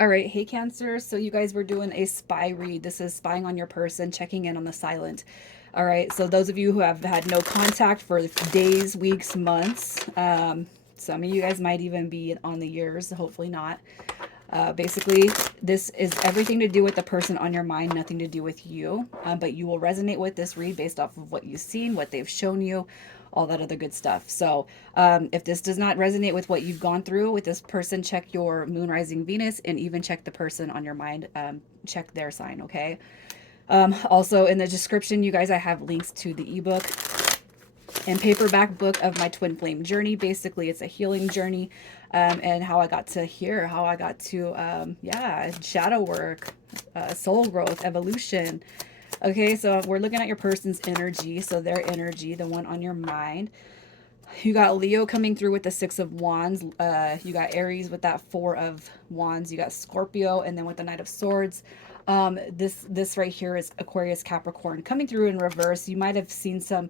All right, hey Cancer. So you guys were doing a spy read. This is spying on your person, checking in on the silent. All right, so those of you who have had no contact for days, weeks, months, some of you guys might even be on the years, hopefully not. Basically, this is everything to do with the person on your mind, nothing to do with you. But you will resonate with this read based off of what you've seen, what they've shown you, all that other good stuff. So, if this does not resonate with what you've gone through with this person, check your moon, rising, Venus, and even check the person on your mind. Check their sign, okay? Also, in the description, you guys, I have links to the ebook and paperback book of my twin flame journey. Basically, it's a healing journey, and how I got to here, how I got to, yeah, shadow work, soul growth, evolution. Okay, so we're looking at your person's energy. So their energy, the one on your mind. You got Leo coming through with the Six of Wands. You got Aries with that Four of Wands. You got Scorpio, and then with the Knight of Swords. This right here is Aquarius, Capricorn coming through in reverse. You might have seen some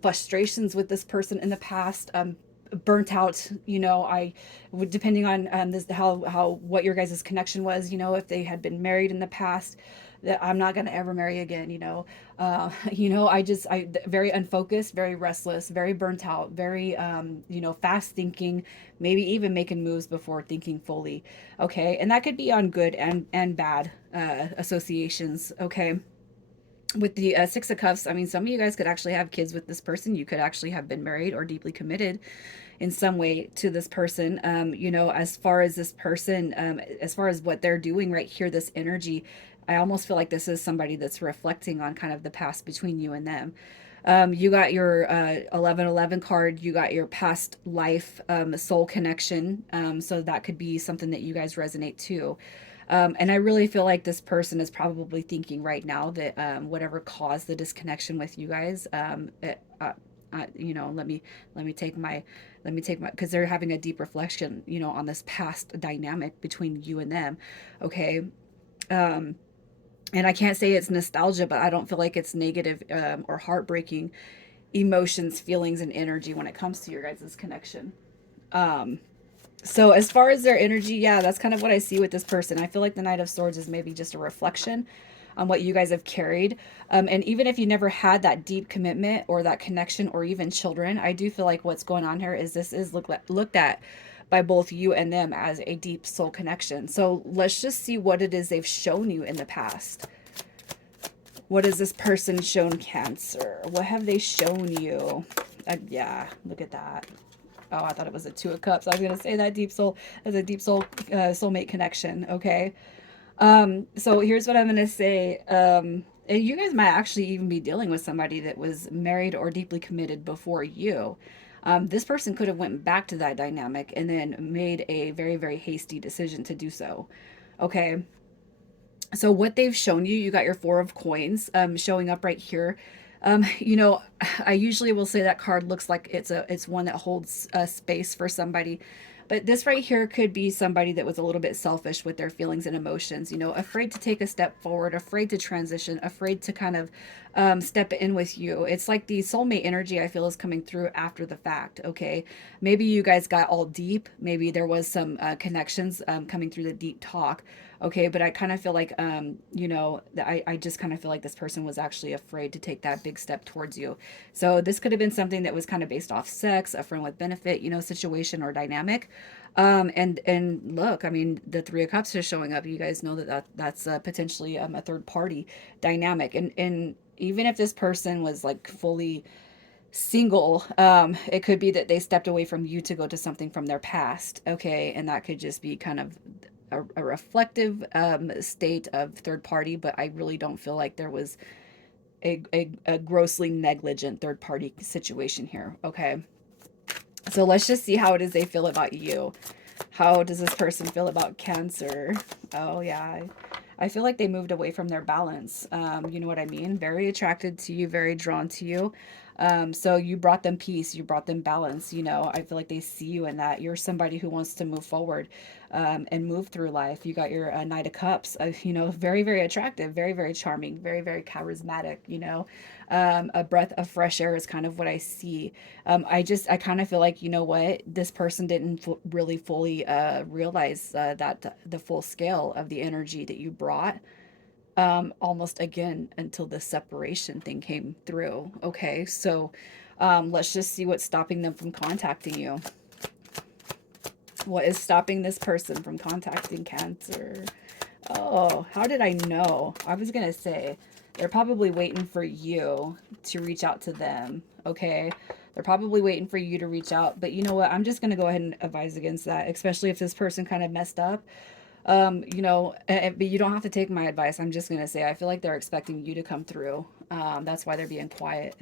frustrations with this person in the past. Burnt out, you know, I would, depending on this, how what your guys' connection was, you know, if they had been married in the past, that I'm not going to ever marry again, you know. You know, I very unfocused, very restless, very burnt out, very you know, fast thinking, maybe even making moves before thinking fully. Okay, and that could be on good and bad associations. Okay, with the Six of Cups, I mean, some of you guys could actually have kids with this person. You could actually have been married or deeply committed in some way to this person. You know, as far as this person, as far as what they're doing right here, this energy, I almost feel like this is somebody that's reflecting on kind of the past between you and them. You got your 1111 card. You got your past life soul connection. So that could be something that you guys resonate to. And I really feel like this person is probably thinking right now that whatever caused the disconnection with you guys, you know, let me take my because they're having a deep reflection, you know, on this past dynamic between you and them. Okay. Um, and I can't say it's nostalgia, but I don't feel like it's negative or heartbreaking emotions, feelings, and energy when it comes to your guys' connection. Um, so as far as their energy, yeah, that's kind of what I see with this person. I feel like the Knight of Swords is maybe just a reflection on what you guys have carried. And even if you never had that deep commitment or that connection or even children, I do feel like what's going on here is this is looked at by both you and them as a deep soul connection. So let's just see what it is they've shown you in the past. What has this person shown Cancer? What have they shown you? Yeah, look at that. Oh, I thought it was a Two of Cups. I was gonna say that deep soul as a deep soul soulmate connection. Okay. So here's what I'm gonna say. And you guys might actually even be dealing with somebody that was married or deeply committed before you. This person could have went back to that dynamic and then made a very, very hasty decision to do so. Okay. So what they've shown you, you got your Four of Coins showing up right here. You know, I usually will say that card looks like it's one that holds a space for somebody. But this right here could be somebody that was a little bit selfish with their feelings and emotions, you know, afraid to take a step forward, afraid to transition, afraid to kind of step in with you. It's like the soulmate energy I feel is coming through after the fact, okay? Maybe you guys got all deep. Maybe there was some connections coming through the deep talk. Okay, but I kind of feel like, you know, I just kind of feel like this person was actually afraid to take that big step towards you. So this could have been something that was kind of based off sex, a friend with benefit, you know, situation or dynamic. And look, I mean, the Three of Cups is showing up. You guys know that's potentially a third party dynamic, and even if this person was like fully single, it could be that they stepped away from you to go to something from their past. Okay, and that could just be kind of a reflective state of third party, but I really don't feel like there was a grossly negligent third party situation here. Okay, so let's just see how it is they feel about you. How does this person feel about Cancer? Oh yeah, I feel like they moved away from their balance. You know what I mean? Very attracted to you, very drawn to you. So you brought them peace, you brought them balance. You know, I feel like they see you in that. You're somebody who wants to move forward, and move through life. You got your Knight of Cups, you know, very, very attractive, very, very charming, very, very charismatic, you know. A breath of fresh air is kind of what I see. I kind of feel like, you know what, this person didn't really fully realize that the full scale of the energy that you brought, almost again until the separation thing came through. Okay, so let's just see what's stopping them from contacting you. What is stopping this person from contacting Cancer? Oh, how did I know? I was going to say they're probably waiting for you to reach out to them. Okay. They're probably waiting for you to reach out. But you know what? I'm just going to go ahead and advise against that, especially if this person kind of messed up. You know, but you don't have to take my advice. I'm just going to say I feel like they're expecting you to come through. That's why they're being quiet.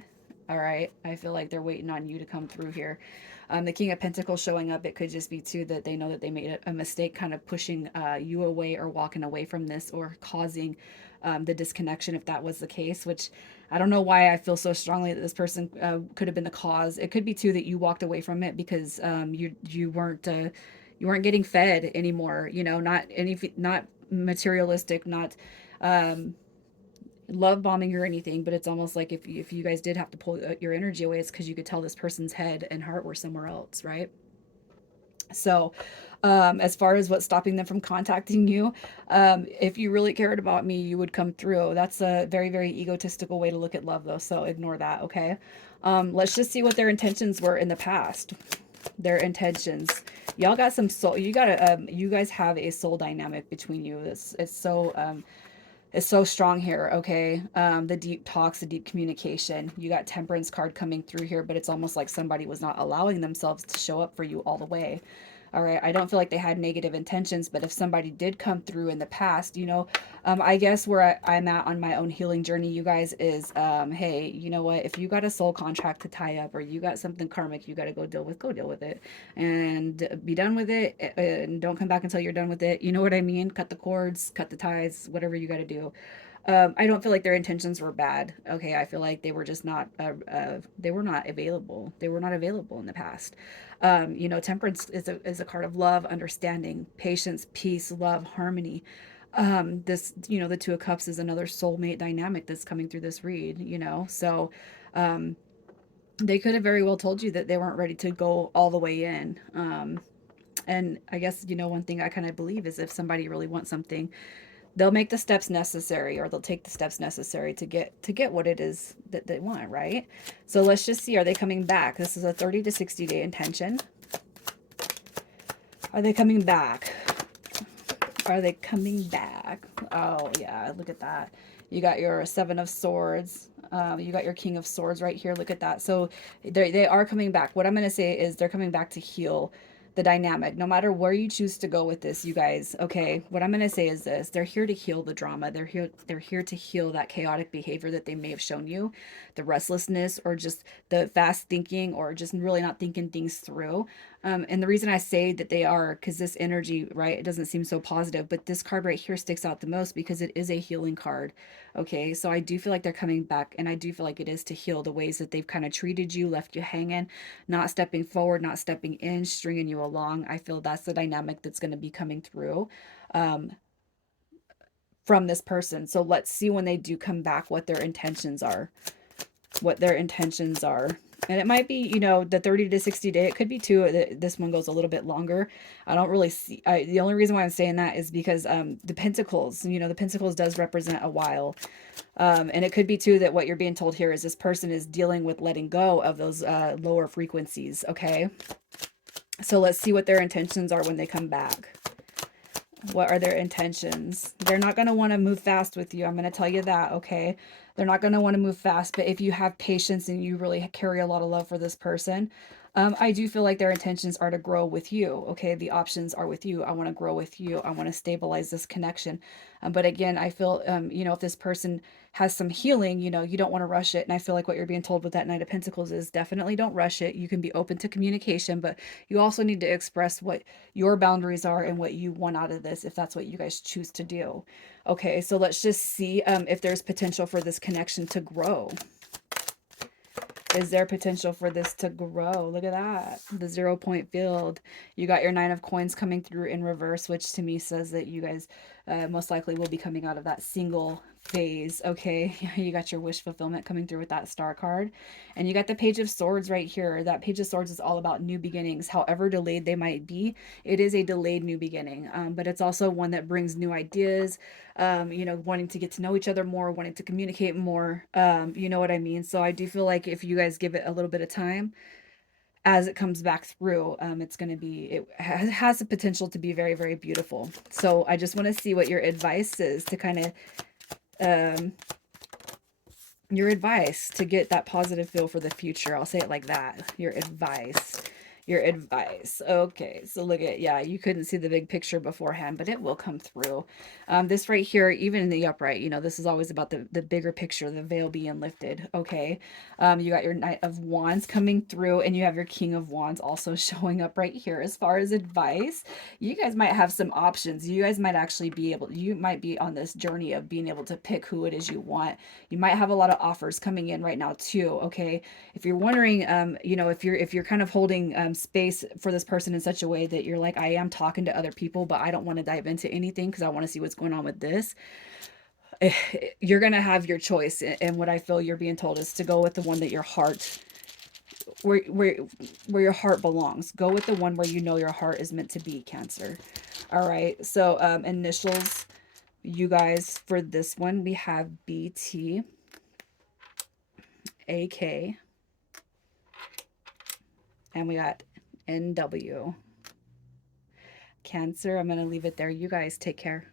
All right. I feel like they're waiting on you to come through here. The King of Pentacles showing up, it could just be too that they know that they made a mistake kind of pushing you away or walking away from this, or causing the disconnection if that was the case, which I don't know why I feel so strongly that this person could have been the cause. It could be too that you walked away from it because you weren't getting fed anymore, you know, not materialistic, not um, love bombing or anything, but it's almost like if you guys did have to pull your energy away, it's because you could tell this person's head and heart were somewhere else, right? So, as far as what's stopping them from contacting you, if you really cared about me, you would come through. That's a very, very egotistical way to look at love, though. So ignore that, okay? Let's just see what their intentions were in the past. Their intentions. Y'all got some soul. You guys have a soul dynamic between you. It's so is so strong here, okay? The deep talks, the deep communication. You got Temperance card coming through here, but it's almost like somebody was not allowing themselves to show up for you all the way. All right, I don't feel like they had negative intentions, but if somebody did come through in the past, you know, I guess where I'm at on my own healing journey, you guys, is, hey, you know what? If you got a soul contract to tie up, or you got something karmic you got to go deal with it, and be done with it, and don't come back until you're done with it. You know what I mean? Cut the cords, cut the ties, whatever you got to do. I don't feel like their intentions were bad. Okay, I feel like they were just not. They were not available. They were not available in the past. You know, Temperance is a card of love, understanding, patience, peace, love, harmony. This, you know, the Two of Cups is another soulmate dynamic that's coming through this read. You know, so they could have very well told you that they weren't ready to go all the way in. And I guess, you know, one thing I kind of believe is if somebody really wants something, they'll make the steps necessary, or they'll take the steps necessary to get what it is that they want, right? So let's just see, are they coming back? This is a 30 to 60 day intention. Are they coming back? Are they coming back? Oh yeah, look at that. You got your Seven of Swords. You got your King of Swords right here. Look at that. So they are coming back. What I'm going to say is they're coming back to heal the dynamic. No matter where you choose to go with this, you guys, okay, what I'm going to say is this. They're here to heal the drama. They're here to heal that chaotic behavior that they may have shown you, the restlessness, or just the fast thinking, or just really not thinking things through. And the reason I say that they are, because this energy, right, it doesn't seem so positive, but this card right here sticks out the most because it is a healing card. Okay, so I do feel like they're coming back, and I do feel like it is to heal the ways that they've kind of treated you, left you hanging, not stepping forward, not stepping in, stringing you along. I feel that's the dynamic that's going to be coming through from this person. So let's see when they do come back what their intentions are. What their intentions are. And it might be, you know, the 30 to 60 day. It could be too that this one goes a little bit longer. I don't really see. The only reason why I'm saying that is because the Pentacles, you know, the Pentacles does represent a while. And it could be too that what you're being told here is this person is dealing with letting go of those lower frequencies. Okay. So let's see what their intentions are when they come back. What are their intentions? They're not going to want to move fast with you. I'm going to tell you that, okay? They're not going to want to move fast, but if you have patience and you really carry a lot of love for this person, I do feel like their intentions are to grow with you, okay? The options are with you. I want to grow with you. I want to stabilize this connection. But again, I feel, you know, if this person has some healing, you know, you don't want to rush it. And I feel like what you're being told with that Knight of Pentacles is definitely don't rush it. You can be open to communication, but you also need to express what your boundaries are and what you want out of this, if that's what you guys choose to do. Okay, so let's just see if there's potential for this connection to grow. Is there potential for this to grow? Look at that. The 0 point field. You got your 9 of coins coming through in reverse, which to me says that you guys most likely will be coming out of that single phase. Okay. You got your wish fulfillment coming through with that star card. And you got the page of swords right here. That page of swords is all about new beginnings. However delayed they might be, it is a delayed new beginning. But it's also one that brings new ideas, you know, wanting to get to know each other more, wanting to communicate more. You know what I mean? So I do feel like if you guys give it a little bit of time, as it comes back through, it's going to be, it has the potential to be very, very beautiful. So I just want to see what your advice is to kind of, your advice to get that positive feel for the future. I'll say it like that. Your advice. Your advice. Okay, so look at, yeah, you couldn't see the big picture beforehand, but it will come through. This right here, even in the upright, you know, this is always about the bigger picture, the veil being lifted. Okay, you got your Knight of Wands coming through, and you have your King of Wands also showing up right here. As far as advice, you guys might have some options. You guys might actually be able, you might be on this journey of being able to pick who it is you want. You might have a lot of offers coming in right now too. Okay, if you're wondering, you know, if you're kind of holding space for this person in such a way that you're like, I am talking to other people, but I don't want to dive into anything because I want to see what's going on with this. You're gonna have your choice, and what I feel you're being told is to go with the one that your heart, where your heart belongs. Go with the one where you know your heart is meant to be, Cancer. All right. So initials, you guys, for this one we have BT, AK, and we got NW. Cancer, I'm going to leave it there. You guys take care.